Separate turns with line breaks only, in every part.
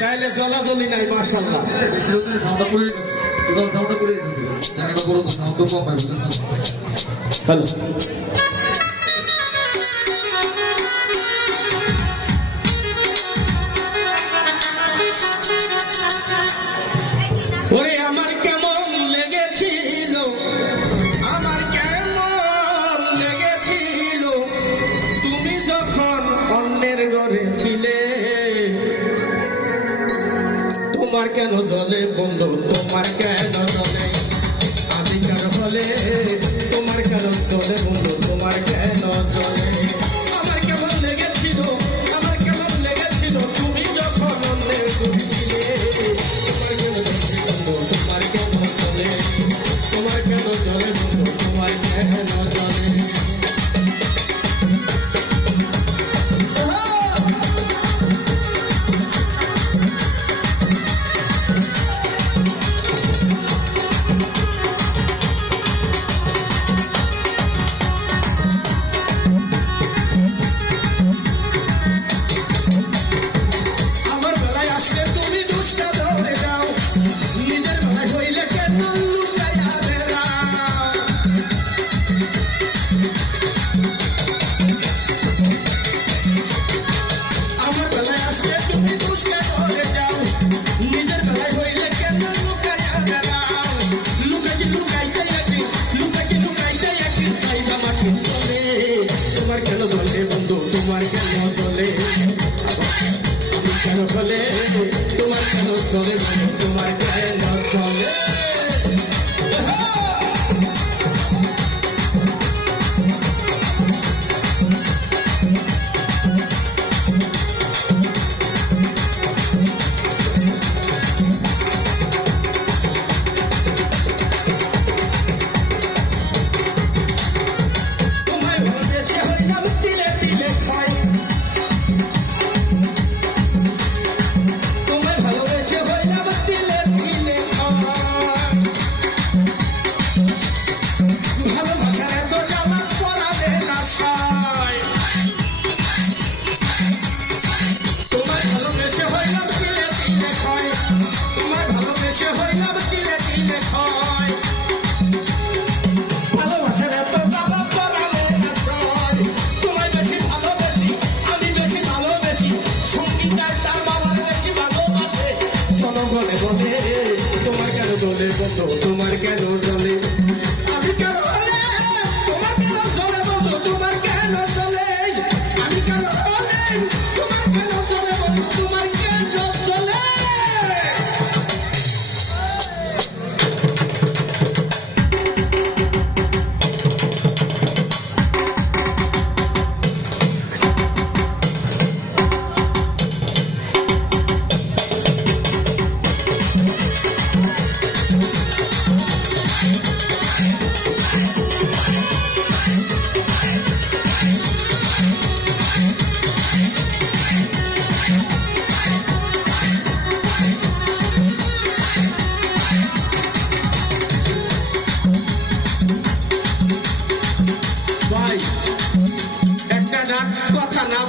তাইলে জলাজলি নাই মার্শাল্লাহ
টোটাল সাউন্ডটা করে দিতেছে জায়গাটা বড় সাউন্ড তো কম হয়
হ্যালো। তোমার কেন জলে বন্ধু? তোমার কেন জলে? আদিকার হলে তোমার কেন জলে বন্ধু? তোমার কেন জলে? তুমি তোমার কেন জলে বন্ধু তোমার কেন জলে? কেন জলে তোমার কেন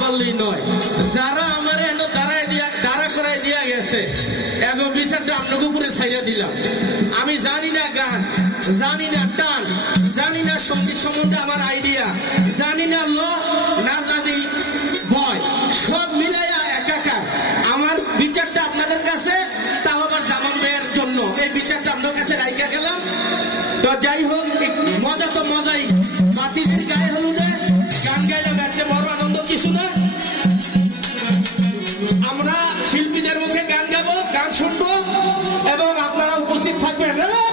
কথা বললেই নয়। যারা আমার এত দাঁড়ায় দিয়া দাঁড়া করাই দিয়া গেছে, এবং বিচারটা আপনাকে উপরে ছাইয়া দিলাম। আমি জানি না গান, জানি না টান, জানি না সংগীত সম্বন্ধে আমার আইডিয়া জানি না ল না জানি ভয়। সব মিলাইয়া একাকার। আমার বিচারটা আপনাদের কাছে, তাও আবার জামান ভাইয়ের জন্য। এই বিচারটা আপনার কাছে রাইখা গেলাম। তো যাই হোক ¡Al perreo!